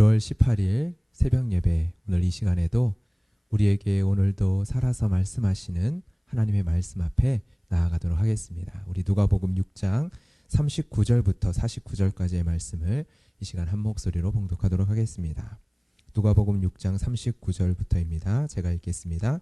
1월 18일 새벽 예배, 오늘 이 시간에도 우리에게 오늘도 살아서 말씀하시는 하나님의 말씀 앞에 나아가도록 하겠습니다. 우리 누가복음 6장 39절부터 49절까지의 말씀을 이 시간 한 목소리로 봉독하도록 하겠습니다. 누가복음 6장 39절부터입니다. 제가 읽겠습니다.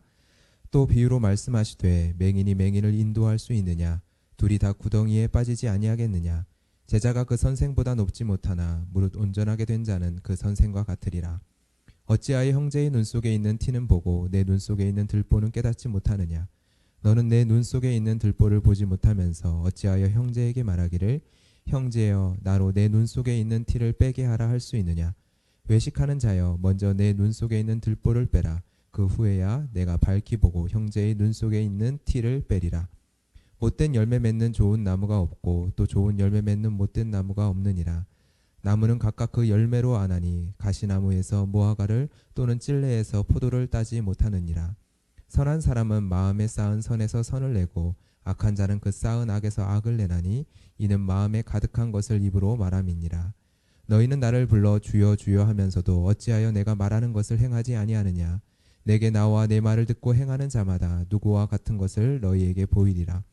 또 비유로 말씀하시되 맹인이 맹인을 인도할 수 있느냐? 둘이 다 구덩이에 빠지지 아니하겠느냐? 제자가 그 선생보다 높지 못하나 무릇 온전하게 된 자는 그 선생과 같으리라. 어찌하여 형제의 눈 속에 있는 티는 보고 내 눈 속에 있는 들보는 깨닫지 못하느냐? 너는 내 눈 속에 있는 들보를 보지 못하면서 어찌하여 형제에게 말하기를 형제여 나로 내 눈 속에 있는 티를 빼게 하라 할 수 있느냐? 외식하는 자여 먼저 내 눈 속에 있는 들보를 빼라. 그 후에야 내가 밝히 보고 형제의 눈 속에 있는 티를 빼리라. 못된 열매 맺는 좋은 나무가 없고 또 좋은 열매 맺는 못된 나무가 없느니라. 나무는 각각 그 열매로 아나니 가시나무에서 무화과를 또는 찔레에서 포도를 따지 못하느니라. 선한 사람은 마음에 쌓은 선에서 선을 내고 악한 자는 그 쌓은 악에서 악을 내나니 이는 마음에 가득한 것을 입으로 말함이니라. 너희는 나를 불러 주여 주여 하면서도 어찌하여 내가 말하는 것을 행하지 아니하느냐? 내게 나와 내 말을 듣고 행하는 자마다 누구와 같은 것을 너희에게 보이리라.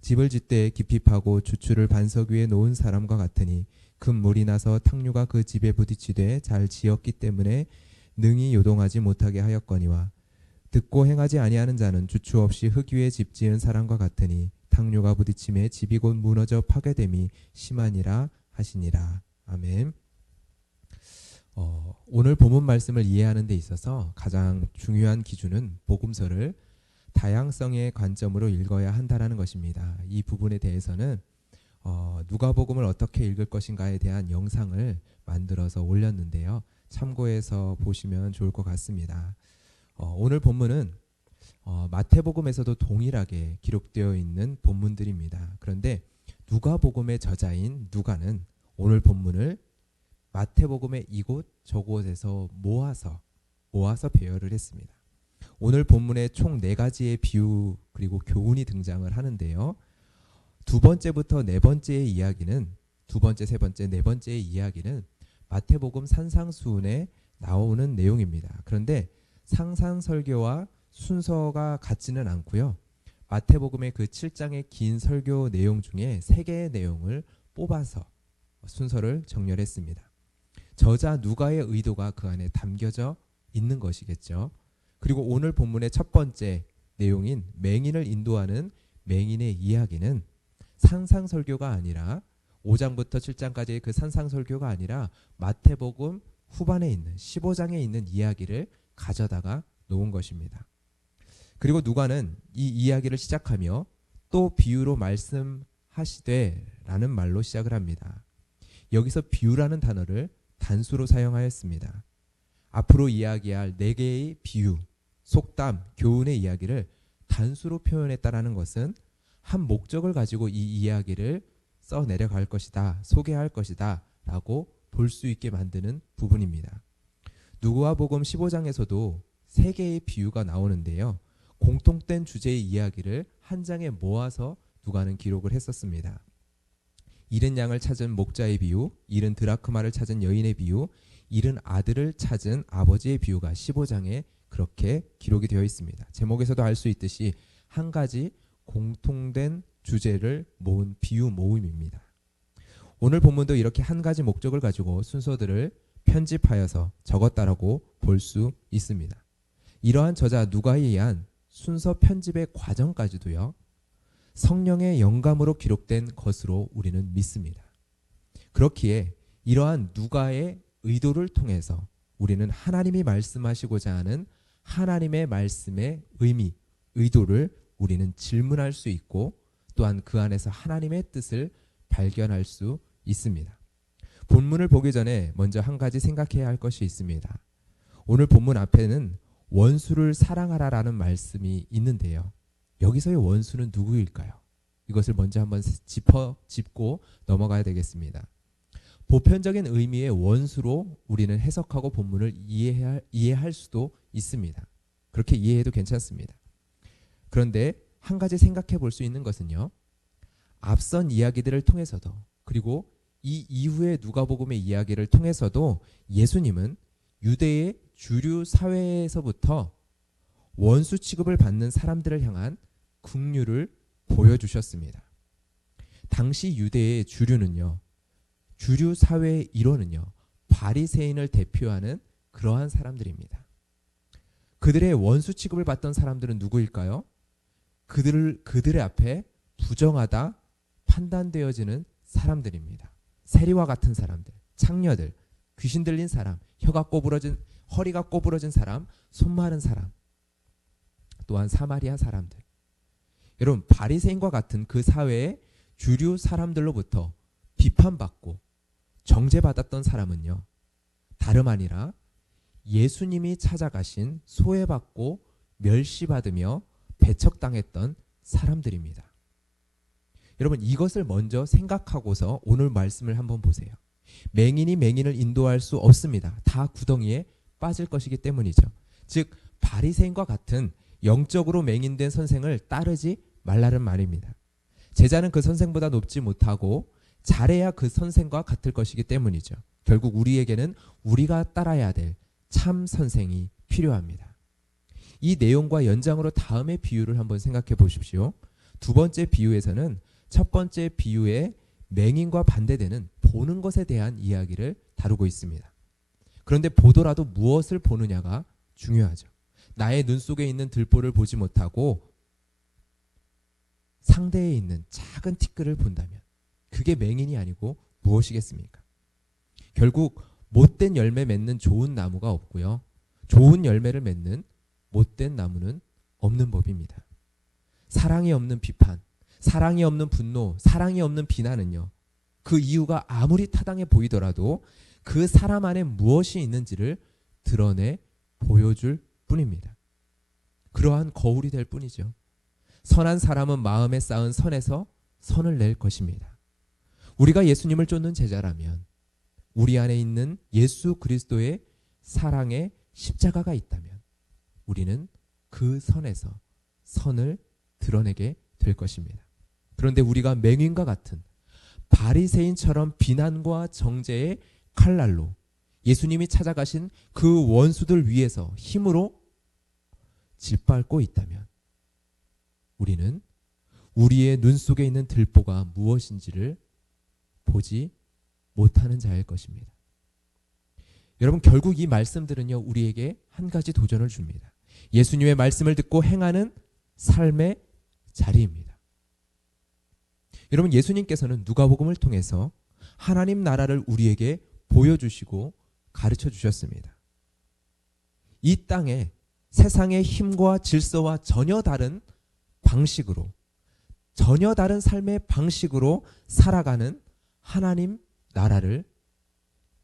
집을 짓되 깊이 파고 주추를 반석 위에 놓은 사람과 같으니 큰 물이 나서 탕류가 그 집에 부딪히되 잘 지었기 때문에 능히 요동하지 못하게 하였거니와 듣고 행하지 아니하는 자는 주추 없이 흙 위에 집 지은 사람과 같으니 탕류가 부딪힘에 집이 곧 무너져 파괴됨이 심하니라 하시니라. 아멘. 오늘 본문 말씀을 이해하는 데 있어서 가장 중요한 기준은 복음서를 다양성의 관점으로 읽어야 한다라는 것입니다. 이 부분에 대해서는 누가복음을 어떻게 읽을 것인가에 대한 영상을 만들어서 올렸는데요. 참고해서 보시면 좋을 것 같습니다. 오늘 본문은 마태복음에서도 동일하게 기록되어 있는 본문들입니다. 그런데 누가복음의 저자인 누가는 오늘 본문을 마태복음의 이곳 저곳에서 모아서 배열을 했습니다. 오늘 본문에 총 4가지의 비유 그리고 교훈이 등장을 하는데요. 두 번째부터 네 번째의 이야기는 두 번째, 세 번째, 네 번째의 이야기는 마태복음 산상수훈에 나오는 내용입니다. 그런데 상상설교와 순서가 같지는 않고요. 마태복음의 그 7장의 긴 설교 내용 중에 3개의 내용을 뽑아서 순서를 정렬했습니다. 저자 누가의 의도가 그 안에 담겨져 있는 것이겠죠. 그리고 오늘 본문의 첫 번째 내용인 맹인을 인도하는 맹인의 이야기는 상상설교가 아니라 5장부터 7장까지의 그 산상설교가 아니라 마태복음 후반에 있는 15장에 있는 이야기를 가져다가 놓은 것입니다. 그리고 누가는 이 이야기를 시작하며 또 비유로 말씀하시되 라는 말로 시작을 합니다. 여기서 비유라는 단어를 단수로 사용하였습니다. 앞으로 이야기할 4개의 비유, 속담, 교훈의 이야기를 단수로 표현했다라는 것은 한 목적을 가지고 이 이야기를 써내려갈 것이다, 소개할 것이다 라고 볼 수 있게 만드는 부분입니다. 누가복음 15장에서도 3개의 비유가 나오는데요. 공통된 주제의 이야기를 한 장에 모아서 누가는 기록을 했었습니다. 잃은 양을 찾은 목자의 비유, 잃은 드라크마를 찾은 여인의 비유, 잃은 아들을 찾은 아버지의 비유가 15장에 그렇게 기록이 되어 있습니다. 제목에서도 알 수 있듯이 한 가지 공통된 주제를 모은 비유 모음입니다. 오늘 본문도 이렇게 한 가지 목적을 가지고 순서들을 편집하여서 적었다라고 볼 수 있습니다. 이러한 저자 누가에 의한 순서 편집의 과정까지도요. 성령의 영감으로 기록된 것으로 우리는 믿습니다. 그렇기에 이러한 누가의 의도를 통해서 우리는 하나님이 말씀하시고자 하는 하나님의 말씀의 의미, 의도를 우리는 질문할 수 있고 또한 그 안에서 하나님의 뜻을 발견할 수 있습니다. 본문을 보기 전에 먼저 한 가지 생각해야 할 것이 있습니다. 오늘 본문 앞에는 원수를 사랑하라라는 말씀이 있는데요. 여기서의 원수는 누구일까요? 이것을 먼저 한번 짚고 넘어가야 되겠습니다. 보편적인 의미의 원수로 우리는 해석하고 본문을 이해할 수도 있습니다. 그렇게 이해해도 괜찮습니다. 그런데 한 가지 생각해 볼 수 있는 것은요. 앞선 이야기들을 통해서도 그리고 이 이후의 누가복음의 이야기를 통해서도 예수님은 유대의 주류 사회에서부터 원수 취급을 받는 사람들을 향한 긍휼을 보여주셨습니다. 당시 유대의 주류 사회의 일원은요, 바리새인을 대표하는 그러한 사람들입니다. 그들의 원수 취급을 받던 사람들은 누구일까요? 그들의 앞에 부정하다 판단되어지는 사람들입니다. 세리와 같은 사람들, 창녀들, 귀신 들린 사람, 허리가 꼬부러진 사람, 손 마른 사람, 또한 사마리아 사람들. 여러분, 바리새인과 같은 그 사회의 주류 사람들로부터 비판받고 정죄받았던 사람은요, 다름 아니라 예수님이 찾아가신 소외받고 멸시받으며 배척당했던 사람들입니다. 여러분, 이것을 먼저 생각하고서 오늘 말씀을 한번 보세요. 맹인이 맹인을 인도할 수 없습니다. 다 구덩이에 빠질 것이기 때문이죠. 즉 바리새인과 같은 영적으로 맹인된 선생을 따르지 말라는 말입니다. 제자는 그 선생보다 높지 못하고 잘해야 그 선생과 같을 것이기 때문이죠. 결국 우리에게는 우리가 따라야 될 참 선생이 필요합니다. 이 내용과 연장으로 다음의 비유를 한번 생각해 보십시오. 두 번째 비유에서는 첫 번째 비유의 맹인과 반대되는 보는 것에 대한 이야기를 다루고 있습니다. 그런데 보더라도 무엇을 보느냐가 중요하죠. 나의 눈 속에 있는 들보를 보지 못하고 상대에 있는 작은 티끌을 본다면 그게 맹인이 아니고 무엇이겠습니까? 결국 못된 열매 맺는 좋은 나무가 없고요, 좋은 열매를 맺는 못된 나무는 없는 법입니다. 사랑이 없는 비판, 사랑이 없는 분노, 사랑이 없는 비난은요, 그 이유가 아무리 타당해 보이더라도 그 사람 안에 무엇이 있는지를 드러내 보여줄 뿐입니다. 그러한 거울이 될 뿐이죠. 선한 사람은 마음에 쌓은 선에서 선을 낼 것입니다. 우리가 예수님을 쫓는 제자라면 우리 안에 있는 예수 그리스도의 사랑의 십자가가 있다면 우리는 그 선에서 선을 드러내게 될 것입니다. 그런데 우리가 맹인과 같은 바리새인처럼 비난과 정죄의 칼날로 예수님이 찾아가신 그 원수들 위에서 힘으로 짓밟고 있다면 우리는 우리의 눈 속에 있는 들보가 무엇인지를 보지 못하는 자일 것입니다. 여러분, 결국 이 말씀들은요, 우리에게 한 가지 도전을 줍니다. 예수님의 말씀을 듣고 행하는 삶의 자리입니다. 여러분, 예수님께서는 누가복음을 통해서 하나님 나라를 우리에게 보여주시고 가르쳐 주셨습니다. 이 땅에 세상의 힘과 질서와 전혀 다른 방식으로, 전혀 다른 삶의 방식으로 살아가는 하나님 나라를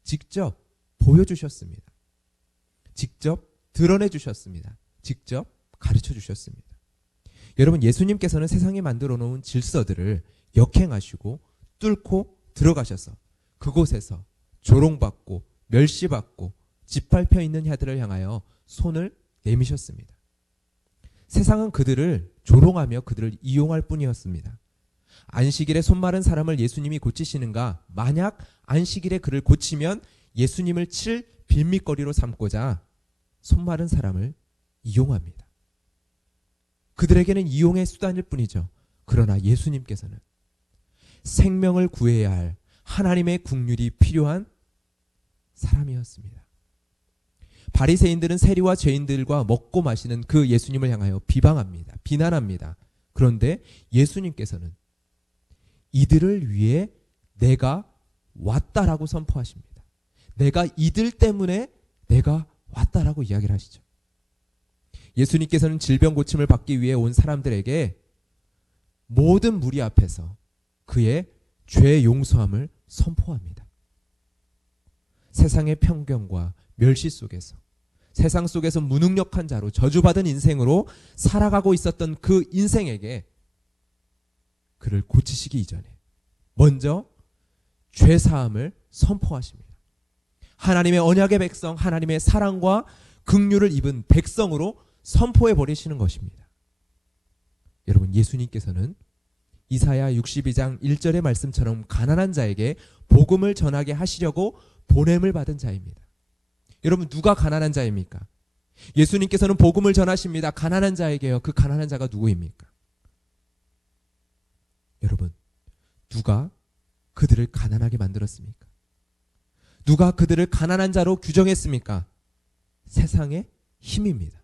직접 보여주셨습니다. 직접 드러내 주셨습니다. 직접 가르쳐 주셨습니다. 여러분, 예수님께서는 세상에 만들어 놓은 질서들을 역행하시고 뚫고 들어가셔서 그곳에서 조롱받고 멸시받고 짓밟혀 있는 자들을 향하여 손을 내미셨습니다. 세상은 그들을 조롱하며 그들을 이용할 뿐이었습니다. 안식일에 손 마른 사람을 예수님이 고치시는가? 만약 안식일에 그를 고치면 예수님을 칠 빌미거리로 삼고자 손 마른 사람을 이용합니다. 그들에게는 이용의 수단일 뿐이죠. 그러나 예수님께서는 생명을 구해야 할 하나님의 긍휼이 필요한 사람이었습니다. 바리새인들은 세리와 죄인들과 먹고 마시는 그 예수님을 향하여 비방합니다. 비난합니다. 그런데 예수님께서는 이들을 위해 내가 왔다라고 선포하십니다. 내가 이들 때문에 내가 왔다라고 이야기를 하시죠. 예수님께서는 질병 고침을 받기 위해 온 사람들에게 모든 무리 앞에서 그의 죄 용서함을 선포합니다. 세상의 편견과 멸시 속에서, 세상 속에서 무능력한 자로 저주받은 인생으로 살아가고 있었던 그 인생에게 그를 고치시기 이전에 먼저 죄사함을 선포하십니다. 하나님의 언약의 백성, 하나님의 사랑과 긍휼을 입은 백성으로 선포해 버리시는 것입니다. 여러분, 예수님께서는 이사야 62장 1절의 말씀처럼 가난한 자에게 복음을 전하게 하시려고 보냄을 받은 자입니다. 여러분, 누가 가난한 자입니까? 예수님께서는 복음을 전하십니다. 가난한 자에게요. 그 가난한 자가 누구입니까? 여러분, 누가 그들을 가난하게 만들었습니까? 누가 그들을 가난한 자로 규정했습니까? 세상의 힘입니다.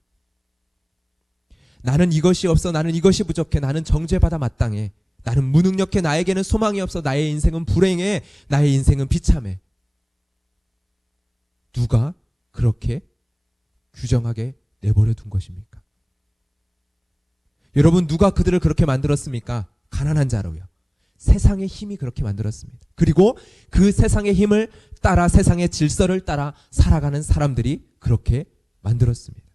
나는 이것이 없어, 나는 이것이 부족해, 나는 정죄받아 마땅해, 나는 무능력해, 나에게는 소망이 없어, 나의 인생은 불행해, 나의 인생은 비참해. 누가 그렇게 규정하게 내버려 둔 것입니까? 여러분, 누가 그들을 그렇게 만들었습니까? 가난한 자로요. 세상의 힘이 그렇게 만들었습니다. 그리고 그 세상의 힘을 따라, 세상의 질서를 따라 살아가는 사람들이 그렇게 만들었습니다.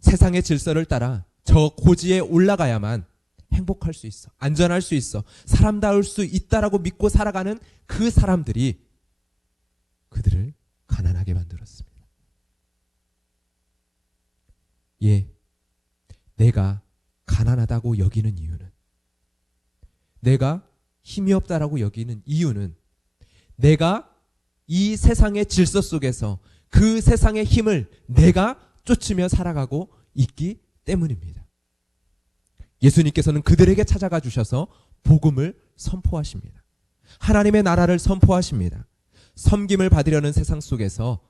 세상의 질서를 따라 저 고지에 올라가야만 행복할 수 있어, 안전할 수 있어, 사람다울 수 있다라고 믿고 살아가는 그 사람들이 그들을 가난하게 만들었습니다. 예, 내가 가난하다고 여기는 이유는, 내가 힘이 없다라고 여기는 이유는, 내가 이 세상의 질서 속에서 그 세상의 힘을 내가 쫓으며 살아가고 있기 때문입니다. 예수님께서는 그들에게 찾아가 주셔서 복음을 선포하십니다. 하나님의 나라를 선포하십니다. 섬김을 받으려는 세상 속에서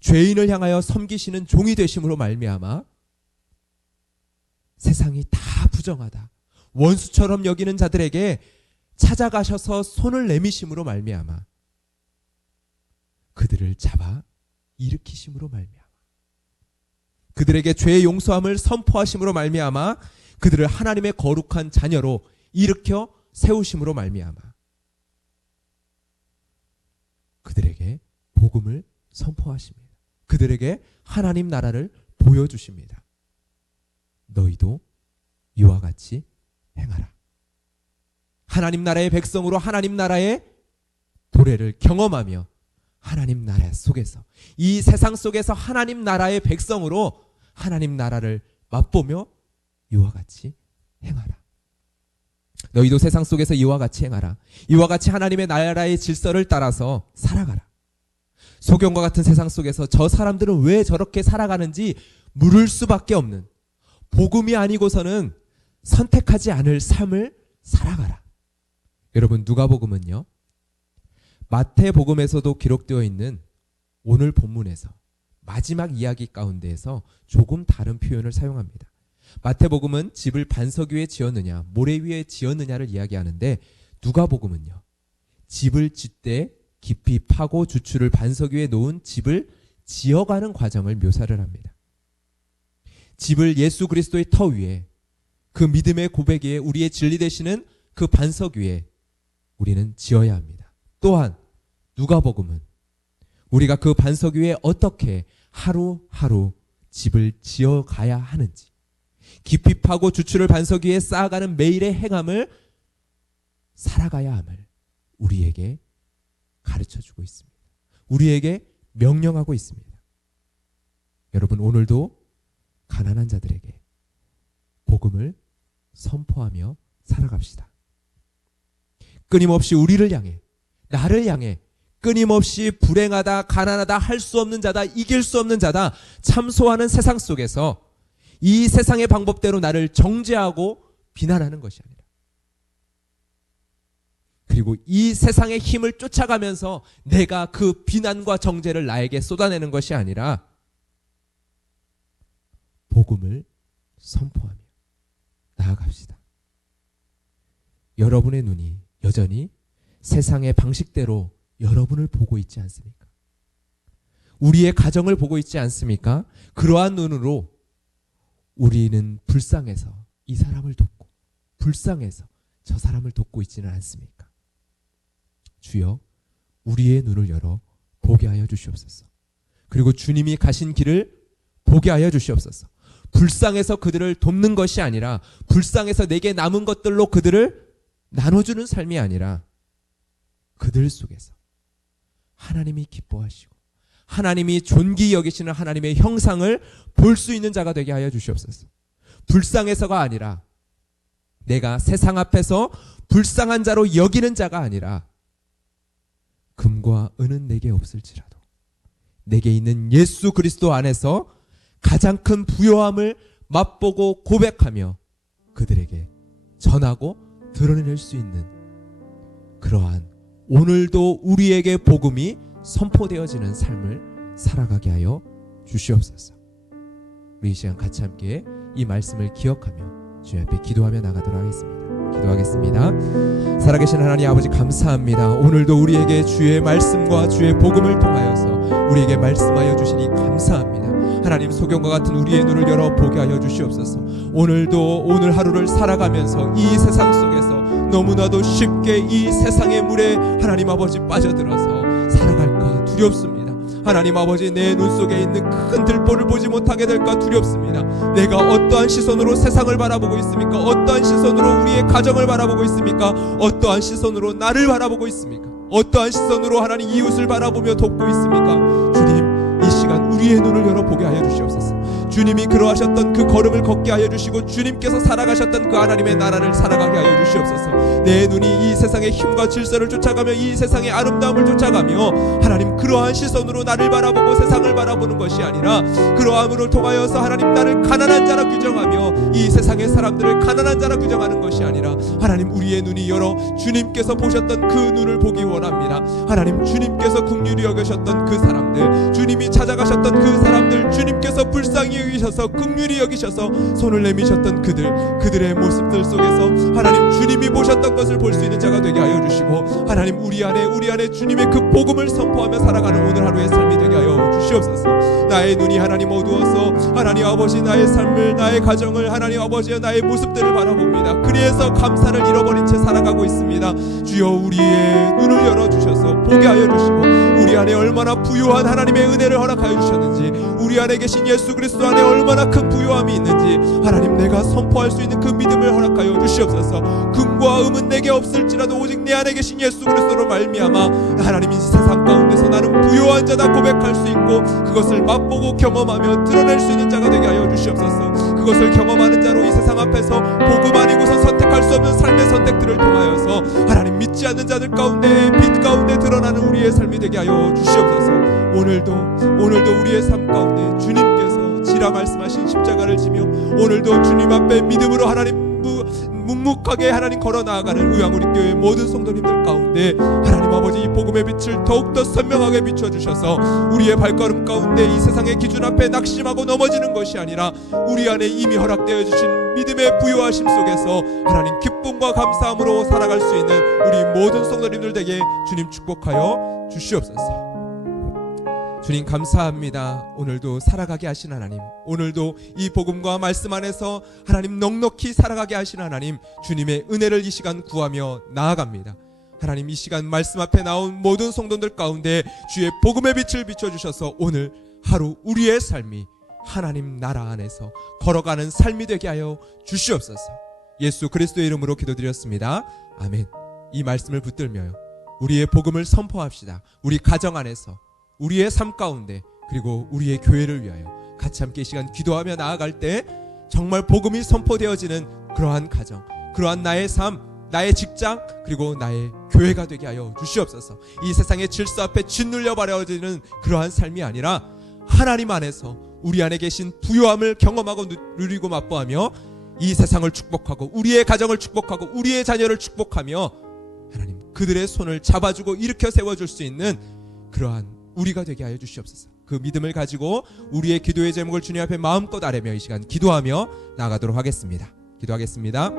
죄인을 향하여 섬기시는 종이 되심으로 말미암아 세상이 다 부정하다, 원수처럼 여기는 자들에게 찾아가셔서 손을 내미심으로 말미암아 그들을 잡아 일으키심으로 말미암아 그들에게 죄의 용서함을 선포하심으로 말미암아 그들을 하나님의 거룩한 자녀로 일으켜 세우심으로 말미암아 그들에게 복음을 선포하십니다. 그들에게 하나님 나라를 보여주십니다. 너희도 이와 같이 행하라. 하나님 나라의 백성으로 하나님 나라의 도래를 경험하며 하나님 나라 속에서, 이 세상 속에서 하나님 나라의 백성으로 하나님 나라를 맛보며 이와 같이 행하라. 너희도 세상 속에서 이와 같이 행하라. 이와 같이 하나님의 나라의 질서를 따라서 살아가라. 소경과 같은 세상 속에서 저 사람들은 왜 저렇게 살아가는지 물을 수밖에 없는, 복음이 아니고서는 선택하지 않을 삶을 살아가라. 여러분, 누가복음은요, 마태복음에서도 기록되어 있는 오늘 본문에서 마지막 이야기 가운데에서 조금 다른 표현을 사용합니다. 마태복음은 집을 반석 위에 지었느냐 모래 위에 지었느냐를 이야기하는데, 누가복음은요, 집을 짓되 깊이 파고 주추를 반석 위에 놓은 집을 지어가는 과정을 묘사를 합니다. 집을 예수 그리스도의 터 위에, 그 믿음의 고백 위에, 우리의 진리 되시는 그 반석 위에 우리는 지어야 합니다. 또한 누가복음은 우리가 그 반석 위에 어떻게 하루하루 집을 지어가야 하는지, 깊이 파고 주추를 반석 위에 쌓아가는 매일의 행함을 살아가야 함을 우리에게 가르쳐주고 있습니다. 우리에게 명령하고 있습니다. 여러분, 오늘도 가난한 자들에게 복음을 선포하며 살아갑시다. 끊임없이 우리를 향해, 나를 향해 끊임없이 불행하다, 가난하다, 할 수 없는 자다, 이길 수 없는 자다 참소하는 세상 속에서 이 세상의 방법대로 나를 정죄하고 비난하는 것이 아니라, 그리고 이 세상의 힘을 쫓아가면서 내가 그 비난과 정죄를 나에게 쏟아내는 것이 아니라 복음을 선포하며 나아갑시다. 여러분의 눈이 여전히 세상의 방식대로 여러분을 보고 있지 않습니까? 우리의 가정을 보고 있지 않습니까? 그러한 눈으로 우리는 불쌍해서 이 사람을 돕고, 불쌍해서 저 사람을 돕고 있지는 않습니까? 주여, 우리의 눈을 열어 보게 하여 주시옵소서. 그리고 주님이 가신 길을 보게 하여 주시옵소서. 불쌍해서 그들을 돕는 것이 아니라, 불쌍해서 내게 남은 것들로 그들을 나눠주는 삶이 아니라, 그들 속에서 하나님이 기뻐하시고 하나님이 존귀 여기시는 하나님의 형상을 볼 수 있는 자가 되게 하여 주시옵소서. 불쌍해서가 아니라 내가 세상 앞에서 불쌍한 자로 여기는 자가 아니라 금과 은은 내게 없을지라도 내게 있는 예수 그리스도 안에서 가장 큰 부요함을 맛보고 고백하며 그들에게 전하고 드러낼 수 있는 그러한 오늘도 우리에게 복음이 선포되어지는 삶을 살아가게 하여 주시옵소서. 우리 이 시간 같이 함께 이 말씀을 기억하며 주님 앞에 기도하며 나가도록 하겠습니다. 기도하겠습니다. 살아계신 하나님 아버지 감사합니다. 오늘도 우리에게 주의 말씀과 주의 복음을 통하여서 우리에게 말씀하여 주시니 감사합니다. 하나님 소경과 같은 우리의 눈을 열어 보게 하여 주시옵소서. 오늘도 오늘 하루를 살아가면서 이 세상 속에서 너무나도 쉽게 이 세상의 물에 하나님 아버지 빠져들어서 살아갈까 두렵습니다. 하나님 아버지 내 눈 속에 있는 큰 들보를 보지 못하게 될까 두렵습니다. 내가 어떠한 시선으로 세상을 바라보고 있습니까? 어떠한 시선으로 우리의 가정을 바라보고 있습니까? 어떠한 시선으로 나를 바라보고 있습니까? 어떠한 시선으로 하나님 이웃을 바라보며 돕고 있습니까? 주님 이 시간 우리의 눈을 열어 보게 하여 주시옵소서. 주님이 그러하셨던 그 걸음을 걷게 하여 주시고 주님께서 살아가셨던 그 하나님의 나라를 살아가게 하여 주시옵소서. 내 눈이 이 세상의 힘과 질서를 쫓아가며 이 세상의 아름다움을 쫓아가며 하나님 그러한 시선으로 나를 바라보고 세상을 바라보는 것이 아니라 그러함을 통하여서 하나님 나를 가난한 자라 규정하며 이 세상의 사람들을 가난한 자라 규정하는 것이 아니라 하나님 우리의 눈이 열어 주님께서 보셨던 그 눈을 보기 원합니다. 하나님 주님께서 긍휼히 여기셨던 그 사람들, 주님이 찾아가셨던 그 사람들, 주님께서 불쌍히 여기셔서 긍휼히 여기셔서 손을 내미셨던 그들의 모습들 속에서 하나님 주님이 보셨던 것을 볼 수 있는 자가 되게 하여 주시고 하나님 우리 안에 주님의 그 복음을 선포하며 살아가는 오늘 하루의 삶이 되게 하여 주시옵소서. 나의 눈이 하나님 어두워서 하나님 아버지 나의 삶을 나의 가정을 하나님 아버지의 나의 모습들을 바라봅니다. 그래서 감사를 잃어버린 채 살아가고 있습니다. 주여 우리의 눈을 열어주셔서 보게 하여 주시고 우리 안에 얼마나 부유한 하나님의 은혜를 허락하여 주셨는지 우리 안에 계신 예수 그리스도 안에 얼마나 큰 부유함이 있는지 하나님 내가 선포할 수 있는 그 믿음을 허락하여 주시옵소서. 금과 음은 내게 없을지라도 오직 내 안에 계신 예수 그리스도로 말미암아 하나님 이 세상 가운데서 나는 부유한 자다 고백할 수 있고 그것을 맛보고 경험하며 드러낼 수 있는 자가 되게 하여 주시옵소서. 그것을 경험하는 자로 이 세상 앞에서 복음 아니고서 선택할 수 없는 삶의 선택들을 통하여서 하나님 믿지 않는 자들 가운데 빛 가운데 드러나는 우리의 삶이 되게 하여 주시옵소서. 오늘도 우리의 삶 가운데 주님께서 지라 말씀하신 십자가를 지며 오늘도 주님 앞에 믿음으로 하나님 묵묵하게 하나님 걸어 나아가는 의왕우리교회 모든 성도님들 가운데 하나님 아버지 이 복음의 빛을 더욱더 선명하게 비춰주셔서 우리의 발걸음 가운데 이 세상의 기준 앞에 낙심하고 넘어지는 것이 아니라 우리 안에 이미 허락되어 주신 믿음의 부요하심 속에서 하나님 기쁨과 감사함으로 살아갈 수 있는 우리 모든 성도님들 되게 주님 축복하여 주시옵소서. 주님 감사합니다. 오늘도 살아가게 하신 하나님, 오늘도 이 복음과 말씀 안에서 하나님 넉넉히 살아가게 하신 하나님, 주님의 은혜를 이 시간 구하며 나아갑니다. 하나님 이 시간 말씀 앞에 나온 모든 성도들 가운데 주의 복음의 빛을 비춰주셔서 오늘 하루 우리의 삶이 하나님 나라 안에서 걸어가는 삶이 되게 하여 주시옵소서. 예수 그리스도의 이름으로 기도드렸습니다. 아멘. 이 말씀을 붙들며요 우리의 복음을 선포합시다. 우리 가정 안에서, 우리의 삶 가운데, 그리고 우리의 교회를 위하여 같이 함께 이 시간 기도하며 나아갈 때 정말 복음이 선포되어지는 그러한 가정, 그러한 나의 삶, 나의 직장, 그리고 나의 교회가 되게 하여 주시옵소서. 이 세상의 질서 앞에 짓눌려 버려지는 그러한 삶이 아니라 하나님 안에서 우리 안에 계신 부요함을 경험하고 누리고 맛보하며 이 세상을 축복하고 우리의 가정을 축복하고 우리의 자녀를 축복하며 하나님 그들의 손을 잡아주고 일으켜 세워줄 수 있는 그러한 우리가 되게 하여 주시옵소서. 그 믿음을 가지고 우리의 기도의 제목을 주님 앞에 마음껏 아뢰며 이 시간 기도하며 나아가도록 하겠습니다. 기도하겠습니다.